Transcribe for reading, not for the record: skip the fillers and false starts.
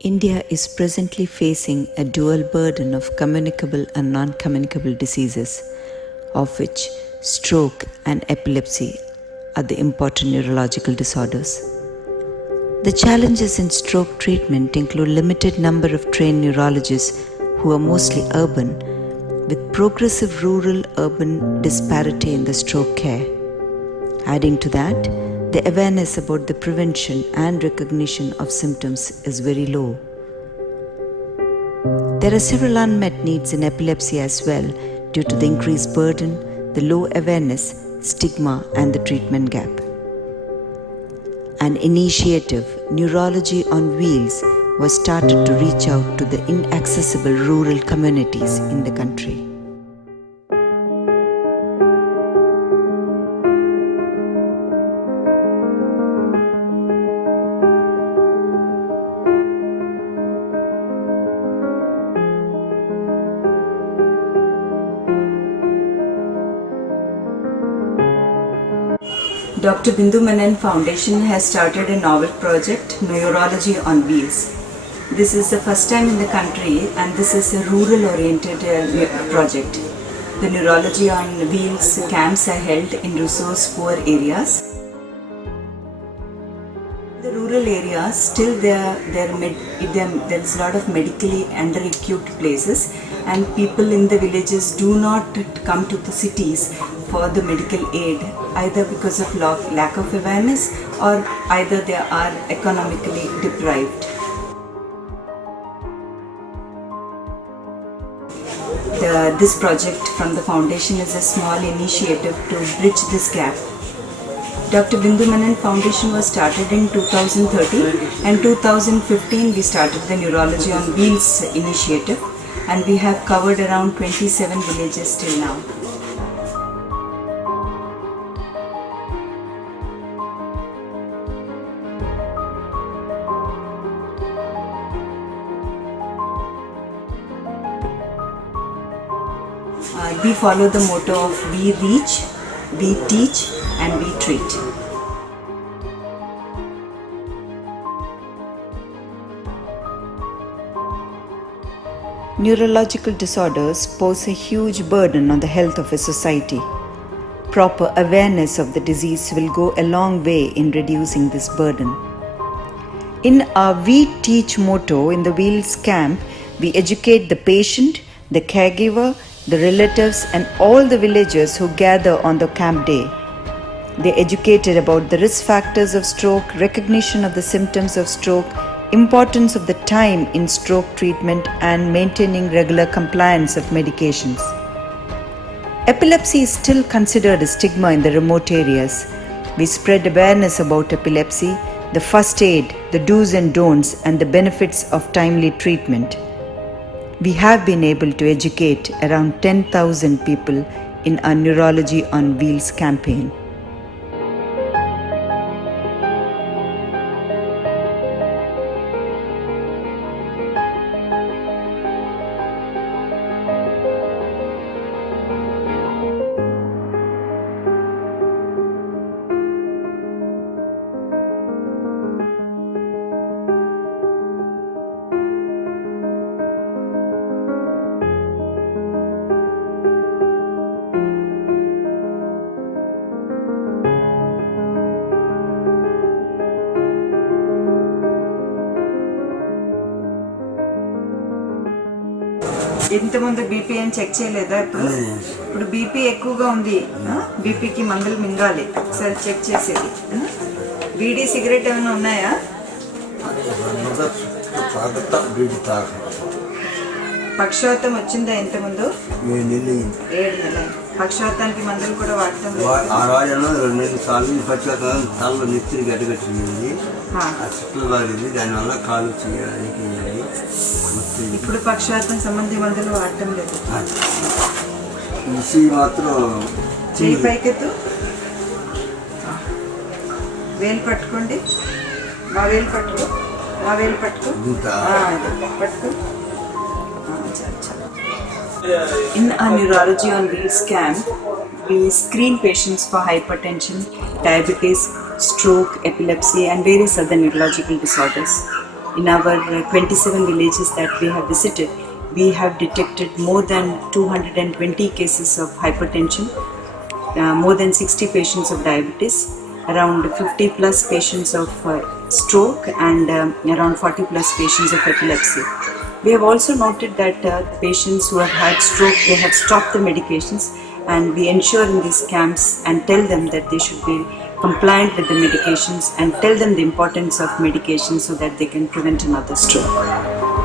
India is presently facing a dual burden of communicable and non-communicable diseases, of which stroke and epilepsy are the important neurological disorders. The challenges in stroke treatment include limited number of trained neurologists who are mostly urban, with progressive rural-urban disparity in the stroke care. Adding to that, the awareness about the prevention and recognition of symptoms is very low. There are several unmet needs in epilepsy as well due to the increased burden, the low awareness, stigma, and the treatment gap. An initiative, Neurology on Wheels, was started to reach out to the inaccessible rural communities in the country. Dr. Bindu Menon Foundation has started a novel project, Neurology on Wheels. This is the first time in the country and this is a rural-oriented project. The Neurology on Wheels camps are held in resource-poor areas. The rural areas, still there's a lot of medically under-equipped places and people in the villages do not come to the cities for the medical aid, either because of lack of awareness or either they are economically deprived. This project from the foundation is a small initiative to bridge this gap. Dr. Bindu Menon Foundation was started in 2013 and 2015 we started the Neurology on Wheels initiative and we have covered around 27 villages till now. We follow the motto of we reach, we teach and we treat. Neurological disorders pose a huge burden on the health of a society. Proper awareness of the disease will go a long way in reducing this burden. In our We Teach motto in the Wheels camp, we educate the patient, the caregiver, the relatives and all the villagers who gather on the camp day. They are educated about the risk factors of stroke, recognition of the symptoms of stroke, importance of the time in stroke treatment and maintaining regular compliance of medications. Epilepsy is still considered a stigma in the remote areas. We spread awareness about epilepsy, the first aid, the do's and don'ts and the benefits of timely treatment. We have been able to educate around 10,000 people in our Neurology on Wheels campaign. ఇంతకుముందు BP ఏం check చేయలేదా? ఇప్పుడు BP ఎక్కువగా ఉంది, బీపీకి మందులు మింగాలి, ఒకసారి check చేసేది. Beedi cigarette ఏమైనా ఉన్నాయా? పక్షవాతం వచ్చిందా ఇంతకుముందు? 7 నెలలు. పక్షవాతానికి మందులు కూడా వాడటం దానివల్ల కాలు చేయడానికి. ఇప్పుడు పక్షవాతం సంబంధి మందులు వాడటం లేదు. మాత్రం చేయి పైకెత్తు, వేలు పట్టుకోండి, మా వేలు పట్టుకో, మా వేలు పట్టుకో, పట్టుకో. In our Neurology on Wheels camp, we screen patients for hypertension, diabetes, stroke, epilepsy and various other neurological disorders. In our 27 villages that we have visited, we have detected more than 220 cases of hypertension, more than 60 patients of diabetes, around 50 plus patients of stroke, and around 40 plus patients of epilepsy. We have also noted that patients who have had stroke, they have stopped the medications, and we ensure in these camps and tell them that they should be compliant with the medications and tell them the importance of medication so that they can prevent another stroke.